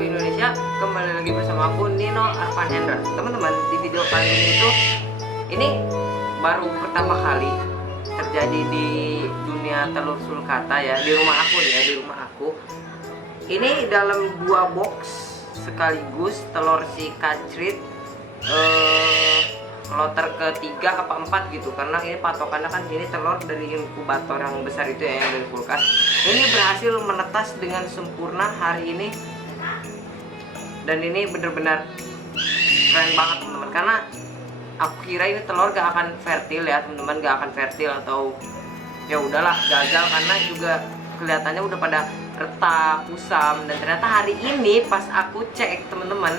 Indonesia, kembali lagi bersama aku Nino Arvanhendra. Teman-teman, di video kali ini tuh ini baru pertama kali terjadi di dunia telur sulcata ya, di rumah aku nih ya, di rumah aku. Ini dalam 2 box sekaligus telur si kacrit kloter ketiga apa 4 gitu, karena ini patokannya kan ini telur dari inkubator yang besar itu ya, yang dari kulkas. Ini berhasil menetas dengan sempurna hari ini, dan ini bener-bener keren banget teman-teman, karena aku kira ini telur gak akan fertil ya teman-teman, gak akan fertil atau ya udahlah gagal, karena juga kelihatannya udah pada retak, kusam. Dan ternyata hari ini pas aku cek teman-teman,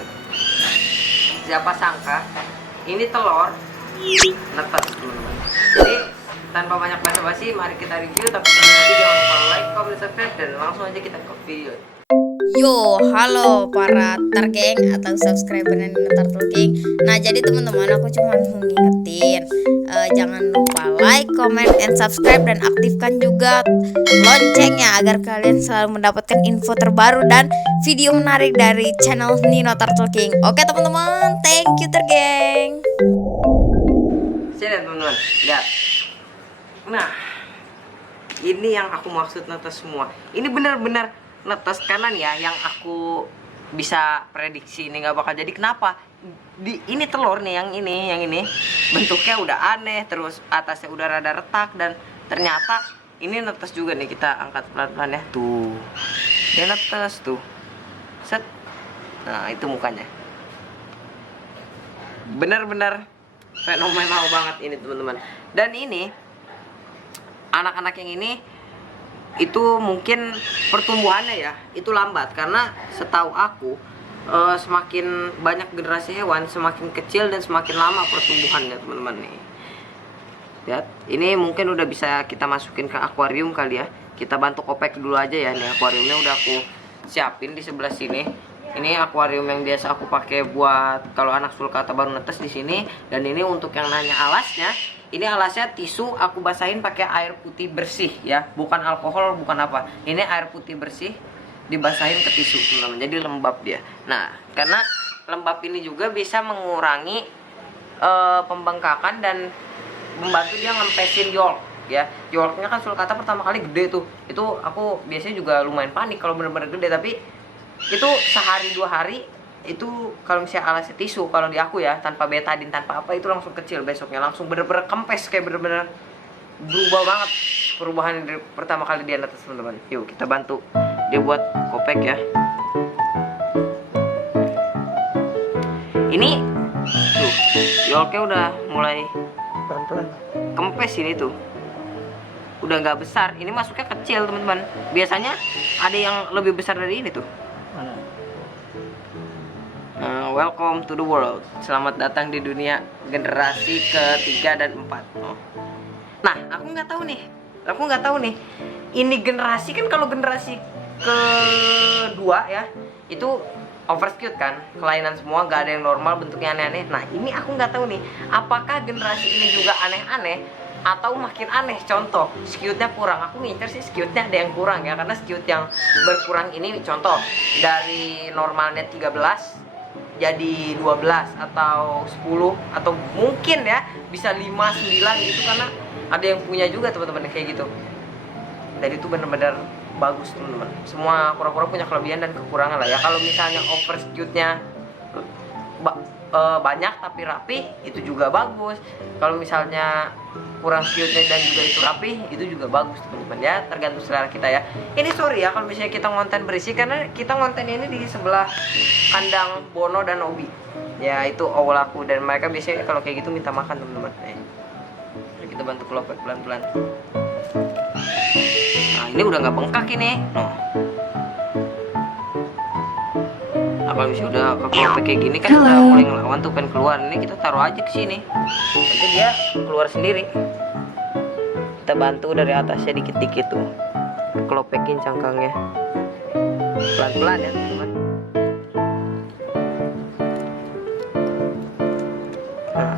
siapa sangka ini telur netas teman-teman. Jadi tanpa banyak basa-basi, mari kita review. Tapi sebelum itu jangan lupa like, comment, subscribe, dan langsung aja kita ke video. Yo, halo para tergeng atau subscriber yang Turtle King. Nah, jadi teman-teman, aku cuma mau ngingetin, jangan lupa like, comment, and subscribe, dan aktifkan juga loncengnya agar kalian selalu mendapatkan info terbaru dan video menarik dari channel Nino Turtle King. Oke teman-teman, thank you tergeng. Sini teman-teman, lihat. Nah, ini yang aku maksud netas semua. Ini benar-benar netas kanan ya, yang aku bisa prediksi ini nggak bakal jadi. Kenapa? Ini telur nih, yang ini bentuknya udah aneh, terus atasnya udah rada retak, dan ternyata ini netas juga nih. Kita angkat pelan-pelan ya, tuh dia netas tuh, set. Nah itu mukanya, benar-benar fenomenal banget ini teman-teman. Dan ini anak-anak yang ini itu mungkin pertumbuhannya ya itu lambat, karena setahu aku semakin banyak generasi hewan semakin kecil dan semakin lama pertumbuhannya teman-teman nih. Lihat, ini mungkin udah bisa kita masukin ke akuarium kali ya. Kita bantu kopek dulu aja ya. Nih akuariumnya udah aku siapin di sebelah sini. Ini akuarium yang biasa aku pakai buat kalau anak sulcata baru netes di sini. Dan ini untuk yang nanya alasnya, ini alasnya tisu aku basahin pakai air putih bersih ya, bukan alkohol, bukan apa. Ini air putih bersih dibasahin ke tisu teman-teman, jadi lembab dia. Nah, karena lembab ini juga bisa mengurangi pembengkakan dan membantu dia ngempesin yolk ya. Yolknya kan sulcata pertama kali gede tuh. Itu aku biasanya juga lumayan panik kalau bener-bener gede, tapi itu sehari 2 hari itu kalau misalnya alasnya tisu, kalau di aku ya, tanpa betadin, tanpa apa, itu langsung kecil. Besoknya langsung bener-bener kempes, kayak bener-bener berubah banget perubahan dari pertama kali dia netes teman-teman. Yuk kita bantu dia buat kopek ya. Ini tuh yolknya udah mulai pelan-pelan kempes, ini tuh udah nggak besar. Ini masuknya kecil teman-teman, biasanya ada yang lebih besar dari ini tuh. Welcome to the world. Selamat datang di dunia generasi ketiga dan 4. Nah, aku nggak tahu nih. Ini generasi kan, kalau generasi kedua ya, itu overscute kan, kelainan semua, nggak ada yang normal, bentuknya aneh-aneh. Nah, ini aku nggak tahu nih, apakah generasi ini juga aneh-aneh atau makin aneh. Contoh, skewtnya kurang. Aku ngincer sih skewtnya ada yang kurang ya, karena skewt yang berkurang ini, contoh dari normalnya 13 jadi 12 atau 10 atau mungkin ya bisa 5, 9 gitu, karena ada yang punya juga teman-teman kayak gitu. Jadi itu bener-bener bagus teman-teman. Semua kura-kura punya kelebihan dan kekurangan lah ya. Kalau misalnya overscute-nya banyak tapi rapi, itu juga bagus. Kalau misalnya kurang skewtnya dan juga itu rapi, itu juga bagus teman-teman ya, tergantung selera kita ya. Ini sorry ya kalau misalnya kita ngonten berisik, karena kita ngonten ini di sebelah kandang Bono dan Obi ya, itu awal aku, dan mereka biasanya kalau kayak gitu minta makan teman-teman. Kita bantu kelopek pelan-pelan. Nah ini udah nggak bengkak ini. Nah, kalau misalnya udah kekelopek kayak gini kan udah mulai ngelawan tuh, pengen keluar. Ini kita taruh aja ke sini, nanti dia keluar sendiri. Kita bantu dari atasnya dikit-dikit tuh, kelopekin cangkangnya pelan-pelan ya teman-teman. Nah,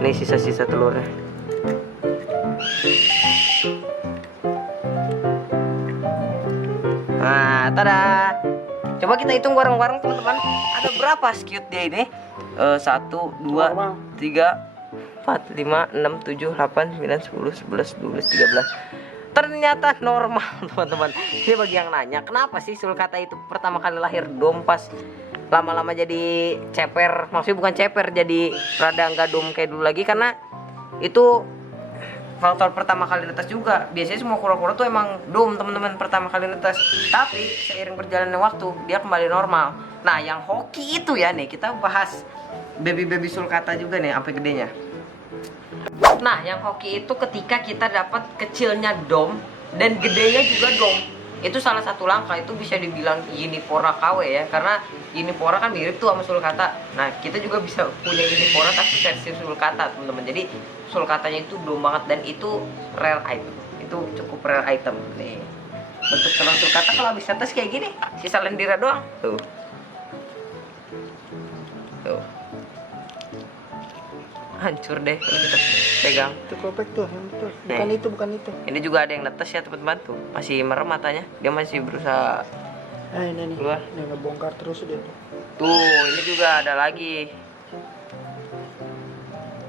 ini sisa-sisa telurnya. Nah, tada. Coba Coba kita hitung bareng-bareng teman-teman. Ada berapa skewed dia ini? 1, 2, 3, 4, 5, 6, 7, 8, 9, 10, 11, 12, 13. Ternyata normal teman-teman. Ini bagi yang nanya, kenapa sih sulcata itu pertama kali lahir dom, pas lama-lama jadi ceper. Maksudnya bukan ceper, jadi rada nggak dom kayak dulu lagi, karena itu faktor pertama kali netes juga. Biasanya semua kura-kura tuh emang dom teman-teman pertama kali netes, tapi seiring berjalannya waktu dia kembali normal. Nah yang hoki itu ya nih, kita bahas baby sulcata juga nih sampai gedenya. Nah yang hoki itu ketika kita dapat kecilnya dom dan gedenya juga dom. Itu salah satu langkah, itu bisa dibilang Unipora KW ya, karena Unipora kan mirip tuh sama sulcata. Nah kita juga bisa punya Unipora tapi versi sulcata teman-teman. Jadi sulcatanya itu dom banget dan itu rare item. Itu cukup rare item nih. Bentuk telur sulcata kalau habis netes kayak gini, sisa lendira doang. Tuh. Tuh. Hancur deh kalau kita pegang. Itu kopek tuh yang betul. Bukan Nih. itu, bukan itu. Ini juga ada yang netes ya teman-teman tuh. Masih merem matanya. Dia masih berusaha Nah ini nih. keluar. Ini ngebongkar terus dia tuh. Tuh, ini juga ada lagi.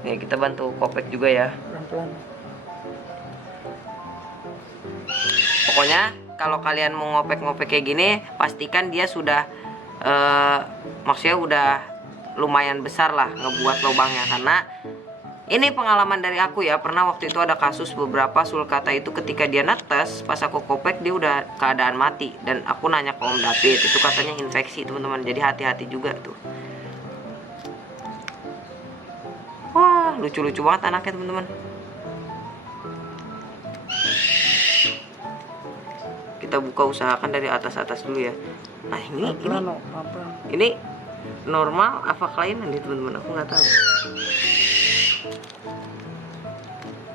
Nih kita bantu kopek juga ya. Pelan-pelan. Pokoknya kalau kalian mau ngopek-ngopek kayak gini, pastikan dia sudah maksudnya udah lumayan besar lah ngebuat lubangnya. Karena ini pengalaman dari aku ya, pernah waktu itu ada kasus beberapa sulcata itu ketika dia netes, pas aku kopek dia udah keadaan mati. Dan aku nanya ke Om David, itu katanya infeksi teman-teman, jadi hati-hati juga tuh. Wah lucu-lucu banget anaknya teman-teman. Kita buka, usahakan dari atas-atas dulu ya. Nah Pelan-pelan, no. Pelan-pelan. ini normal apa kelainan nih teman-teman, aku nggak tahu.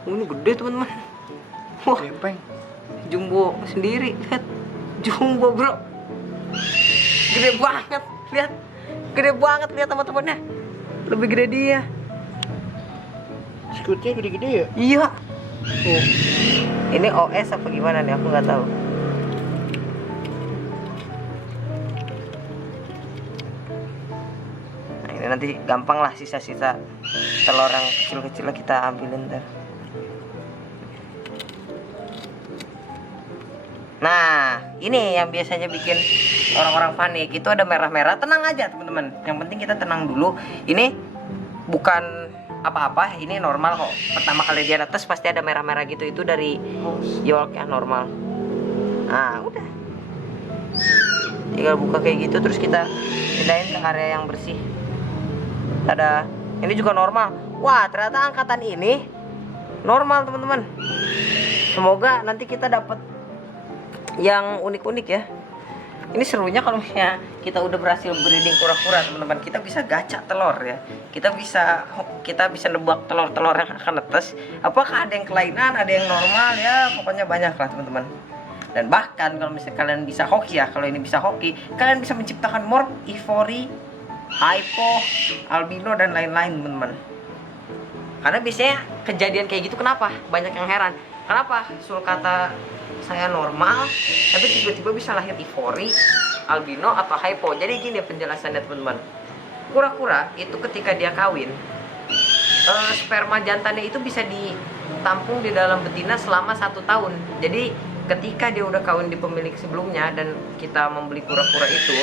Ini gede teman-teman. Wah Gepeng. jumbo sendiri, lihat jumbo bro, gede banget, lihat gede banget, lihat teman-temannya, lebih gede dia. Skutnya gede-gede ya? Iya, Oh. ini OS apa gimana nih, aku nggak tahu. Nah ini nanti gampang lah, sisa-sisa telur yang kecil-kecil kita ambilin ntar. Nah ini yang biasanya bikin orang-orang panik, itu ada merah-merah. Tenang aja teman-teman, yang penting kita tenang dulu. Ini bukan apa-apa, ini normal kok. Pertama kali dia netes pasti ada merah-merah gitu, itu dari yolk ya, normal. Nah udah, tinggal buka kayak gitu, terus kita pindahin ke area yang bersih. Ada, ini juga normal. Wah ternyata angkatan ini normal teman-teman. Semoga nanti kita dapat yang unik-unik ya. Ini serunya kalau misalnya kita udah berhasil breeding kura-kura teman-teman, kita bisa gacha telur ya. Kita bisa nebak telur-telur yang akan netes. Apakah ada yang kelainan, ada yang normal ya, pokoknya banyak lah teman-teman. Dan bahkan kalau misalnya kalian bisa hoki ya, kalau ini bisa hoki, kalian bisa menciptakan morph, ivory, hypo, albino dan lain-lain teman-teman. Karena biasanya kejadian kayak gitu, kenapa? Banyak yang heran. Kenapa sulcata saya normal tapi tiba-tiba bisa lahir ivory, albino atau hypo? Jadi gini penjelasannya teman-teman. Kura-kura itu ketika dia kawin, sperma jantannya itu bisa ditampung di dalam betina selama 1 tahun. Jadi ketika dia udah kawin di pemilik sebelumnya dan kita membeli kura-kura itu,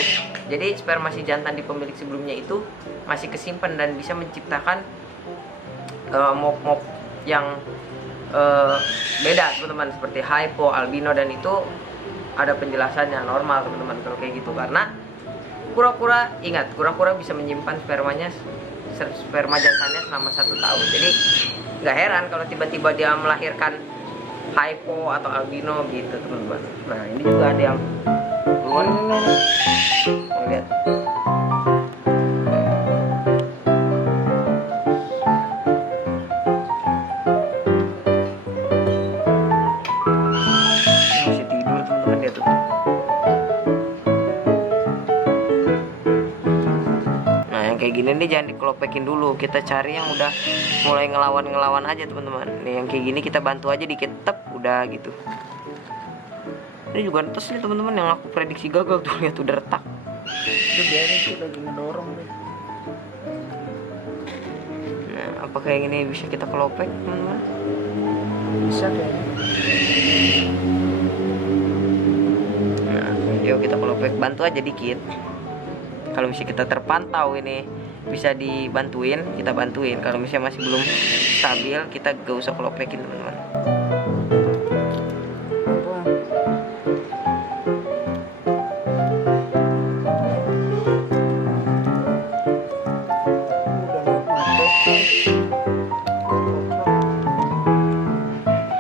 jadi sperma si jantan di pemilik sebelumnya itu masih kesimpan dan bisa menciptakan mop-mop yang beda teman-teman, seperti hypo, albino, dan itu ada penjelasannya normal teman-teman kalau kayak gitu. Karena kura-kura, ingat, kura-kura bisa menyimpan sperma jantannya selama 1 tahun. Jadi nggak heran kalau tiba-tiba dia melahirkan hypo atau albino gitu teman-teman. Nah ini juga ada yang keluar, lihat. Kayak gini nih jangan dikelopekin dulu, kita cari yang udah mulai ngelawan aja teman-teman. Nih yang kayak gini kita bantu aja dikit, tep, udah gitu. Ini juga netes nih teman-teman, yang aku prediksi gagal tuh, lihat udah retak. Udah biarin sih lagi ngedorong deh. Nah, apakah yang ini bisa kita kelopek teman-teman? Bisa kayaknya. Nah, yuk kita kelopek, bantu aja dikit. Kalau misalnya kita terpantau ini bisa dibantuin, kita bantuin. Kalau misalnya masih belum stabil, kita gak usah kelopekin teman-teman.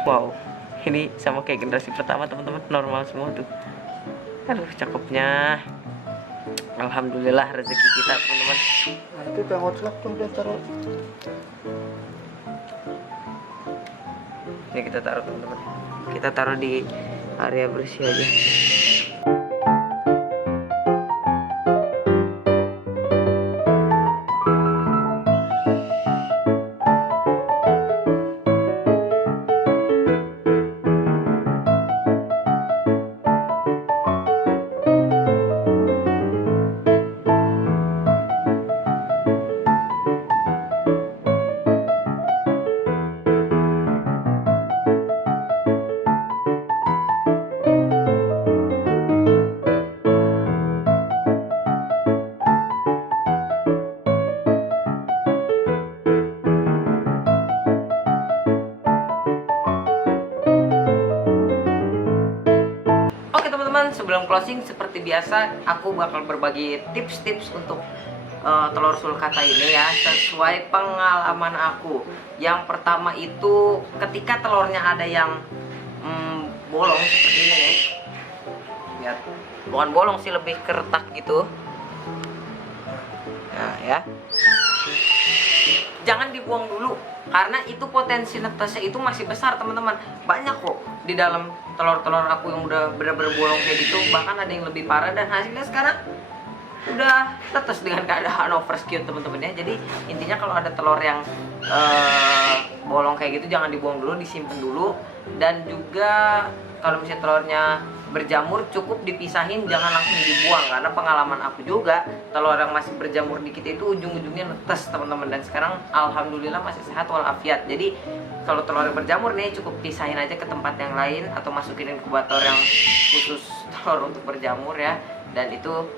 Wow, ini sama kayak generasi pertama teman-teman, normal semua tuh. Aduh, cakepnya. Alhamdulillah rezeki kita teman-teman. Nah itu yang outlook tuh udah taruh. Ini kita taruh teman-teman. Kita taruh di area bersih aja. Sebelum closing seperti biasa aku bakal berbagi tips-tips untuk telur sulcata ini ya, sesuai pengalaman aku. Yang pertama itu ketika telurnya ada yang bolong seperti ini nih. Lihat, bukan bolong sih, lebih keretak gitu. Nah ya, jangan dibuang dulu karena itu potensi netesnya itu masih besar teman-teman. Banyak kok di dalam telur-telur aku yang udah bener-bener bolong kayak gitu, bahkan ada yang lebih parah, dan hasilnya sekarang udah tetes dengan keadaan overscute teman-teman ya. Jadi intinya kalau ada telur yang bolong kayak gitu jangan dibuang dulu, disimpan dulu. Dan juga kalau misalnya telurnya berjamur cukup dipisahin, jangan langsung dibuang, karena pengalaman aku juga telur yang masih berjamur dikit itu ujung-ujungnya netes teman-teman. Dan sekarang alhamdulillah masih sehat walafiat. Jadi kalau telur yang berjamur nih cukup pisahin aja ke tempat yang lain atau masukin inkubator yang khusus telur untuk berjamur ya. Dan itu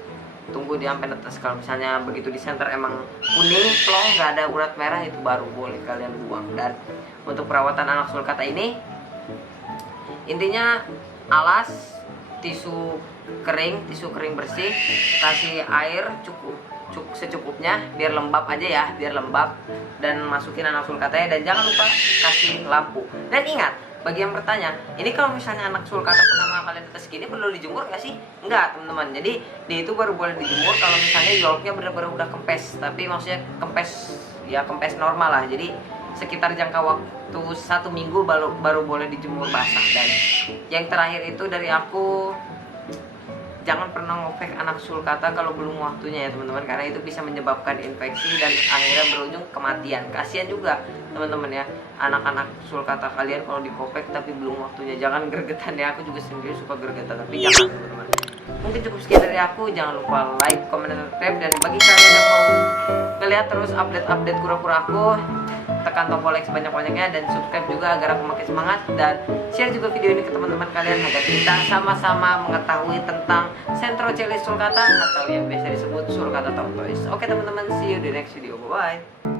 tunggu dia sampai netes. Kalau misalnya begitu di center emang kuning plong nggak ada urat merah, itu baru boleh kalian buang. Dan untuk perawatan anak sulcata ini intinya alas, tisu kering bersih, kasih air cukup secukupnya biar lembab aja ya, biar lembab, dan masukin anak sulcatanya. Dan jangan lupa kasih lampu. Dan ingat, bagi yang bertanya, ini kalau misalnya anak sulcata pertama kalian netes gini perlu dijemur nggak sih? Enggak teman-teman. Jadi dia itu baru boleh dijemur kalau misalnya yolknya benar-benar udah kempes. Tapi maksudnya kempes normal lah. Jadi sekitar jangka waktu 1 minggu baru boleh dijemur basah. Dan yang terakhir itu dari aku, jangan pernah ngopek anak sulcata kalau belum waktunya ya teman-teman, karena itu bisa menyebabkan infeksi dan akhirnya berujung kematian. Kasihan juga teman-teman ya anak-anak sulcata kalian kalau dikopek tapi belum waktunya. Jangan gregetan ya, aku juga sendiri suka gregetan, tapi jangan teman-teman. Mungkin cukup sekian dari aku. Jangan lupa like, comment, dan subscribe. Dan bagi kalian yang mau ngeliat terus update kura-kura aku, tekan tombol like sebanyak-banyaknya dan subscribe juga agar aku makin semangat. Dan share juga video ini ke teman-teman kalian agar kita sama-sama mengetahui tentang Centrocheilus sulcata atau yang biasa disebut sulcata tortoise. Oke teman-teman, see you di next video. Bye.